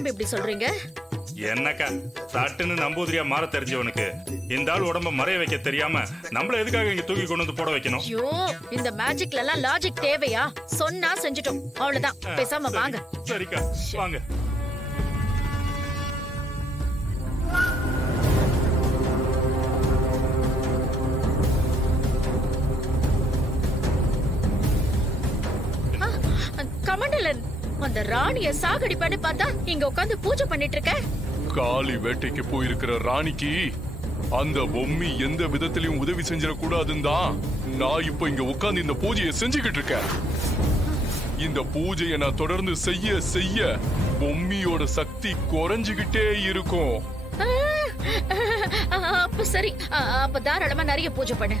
தம்பி இப்படி சொல்றீங்க? என்னக்கா சட்டுன்னு நம்பூதிரியா மாற தெரிஞ்சவனுக்கு இந்த ஆள் உடம்ப மறைய வைக்க தெரியாம நம்மள எதுக்காக இங்க தூக்கி கொண்டு வந்து போட வைக்கணும்? ஐயோ, இந்த மேஜிக்ல எல்லாம் லாஜிக் தேவையா? சொன்னா செஞ்சுட்டோம், அவ்வளவுதான். பேசாம வாங்க. சரிக்கா, வாங்க. கமண்டலன், அந்த ராணிய சாகடிப்பான்னு பார்த்தா இங்க உட்கார்ந்து பூஜை பண்ணிட்டு இருக்க. காளி வேட்டைக்கு போயிருக்கிற ராணிக்கு அந்த பொம்மி எந்த விதத்திலையும் உதவி செஞ்சிட கூடாதுன்னு தான் நான் இப்ப இங்க உட்கார்ந்து இந்த பூஜையை செஞ்சுக்கிட்டு இருக்கேன். இந்த பூஜையை நான் தொடர்ந்து செய்ய செய்ய பொம்மியோட சக்தி குறைஞ்சுகிட்டே இருக்கும். அப்ப சரி, அப்ப தாராளமா நிறைய பூஜை பண்ணு.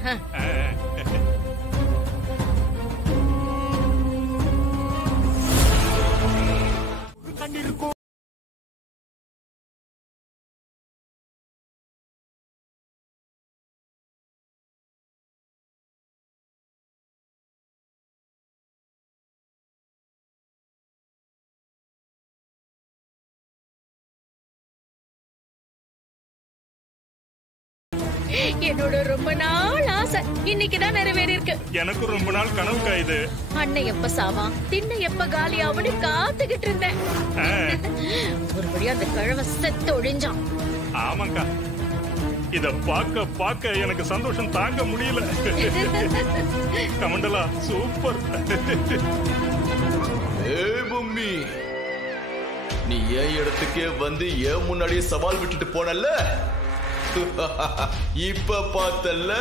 என்னோட ரொம்ப நாள் ஆசை இன்னைக்குதான் நிறைவேறி இருக்கு. எனக்கு ரொம்ப நாள் கனவு காயுது. அண்ணன் எப்ப சாவா, திண்ணை எப்ப காலி ஆகும்னு காத்துக்கிட்டு இருந்தேன். ஒரு வழியா அந்த கிழவ செத்து ஒழிஞ்சான். ஆமாக்கா, இத பாக்க பாக்க எனக்கு சந்தோஷம் தாங்க முடியல. கமண்டலா சூப்பர். ஏய் பொம்மி, நீ ஏன் இடத்துக்கே வந்து ஏன் முன்னாடியே சவால் விட்டுட்டு போனல்ல? இப்ப பார்த்தல்ல,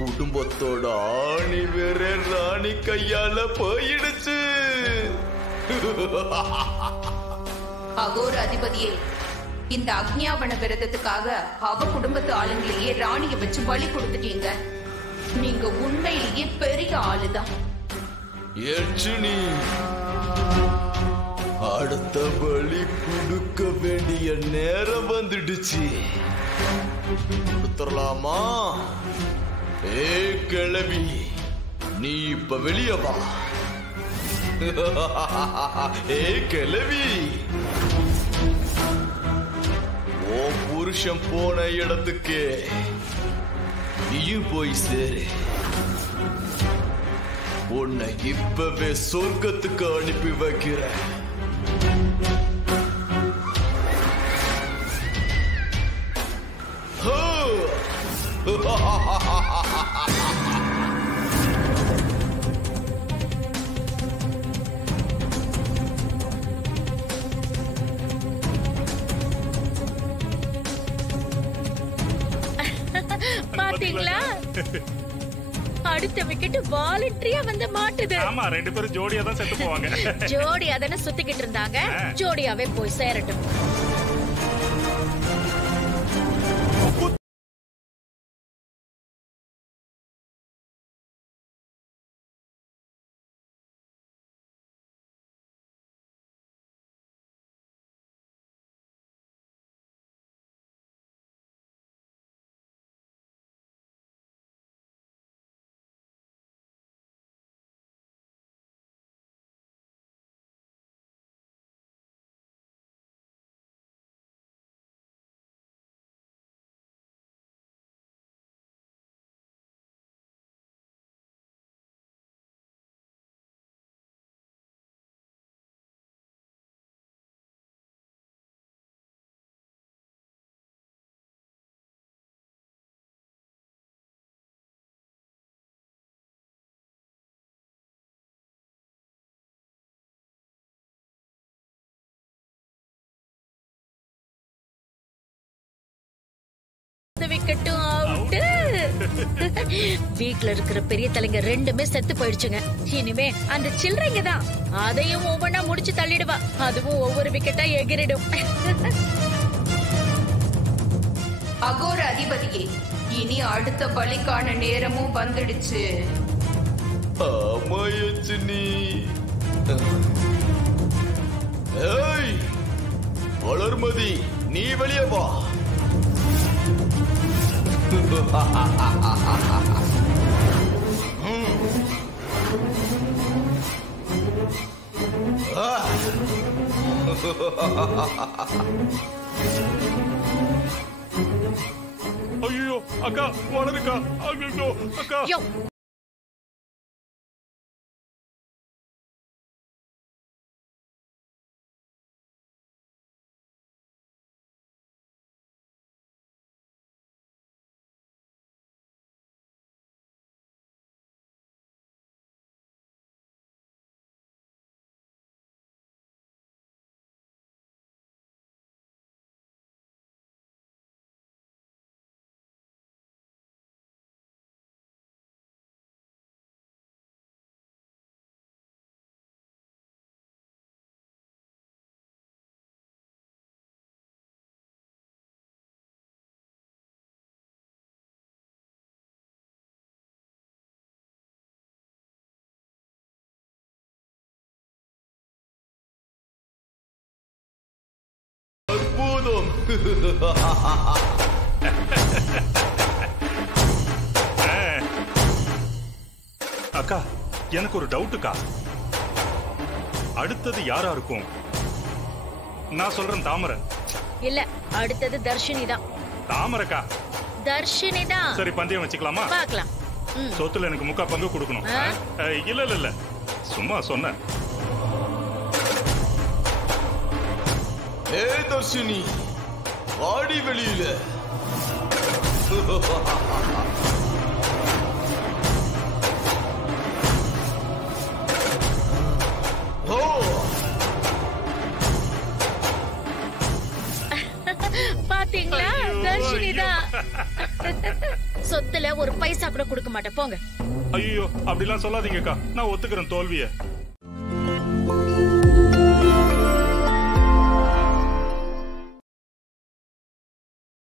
குடும்பத்தோட ஆணி வேற ராணி கையால போயிடுச்சு. அகோர அதிபதியே, இந்த அக்ஞாபன விரதத்துக்காக அவ குடும்பத்து ஆளுங்களையே ராணிய வச்சு பலி கொடுத்துட்டீங்க. நீங்க உண்மையிலேயே பெரிய ஆளுதான். ஏற்று அடுத்த பலி கொடுக்க வேண்டிய நேரம் வந்துடுச்சு. கொடுத்துடலாமா? ஏ கிழவி, நீ இப்ப வெளியே வா. ஏ கிழவி, ஓ புருஷன் போன இடத்துக்கு நீயும் போய் சேரு. உன்னை இப்பவே சொர்க்கத்துக்கு அனுப்பி வைக்கிறேன். பாத்தீங்களா, அடுத்த விக்கெட் வாலண்டரியா வந்து மாட்டுது. ஆமா, ரெண்டு பேரும் ஜோடியா தான் செத்து போவாங்க. ஜோடியா தானே சுத்திக்கிட்டு இருந்தாங்க, ஜோடியாவே போய் சேரட்டும். விக்கெட்டும் அவுட். வீட்ல இருக்கிற பெரிய தலைங்க ரெண்டுமே செத்து போயிடுச்சுங்க. இனிமே அந்த சில்லறைங்க தான் அதையும் ஒவ்வொன்னா முடிச்சு தள்ளிடுவா. அதுவும் ஒவ்வொரு விக்கெட்டா எகிரிடும். அகோர அதிபதியே, இனி அடுத்த பலிக்கான நேரமும் வந்துடுச்சு. ஆமாயச்சு நீ. ஏய் வளர்மதி, நீ வெளியே வா. ஐயோ அக்கா வளருக்கா ஐயோ அக்கா யோ, அற்புதம். அக்கா எனக்கு ஒரு டவுட்டுக்கா. அடுத்தது யாரா இருக்கும்? நான் சொல்றேன் தாமரை. இல்ல, அடுத்தது தர்ஷினி தான். தாமரைக்கா. தர்ஷினி தான். சரி, பந்தயம் வச்சுக்கலாமா? பார்க்கலாம். சொத்துல எனக்கு 3/4 பங்கு கொடுக்கணும். இல்ல இல்ல இல்ல, சும்மா சொன்னேன். ஏ தர்ஷினி, ஆடி வெளியில. ஓ, பாத்தீங்களா? தர்ஷினி தான். சொத்துல ஒரு பைசா கூட கொடுக்க மாட்டேன், போங்க. ஐயோ அப்படிலாம் சொல்லாதீங்கக்கா, நான் ஒத்துக்கிறேன் தோல்விய.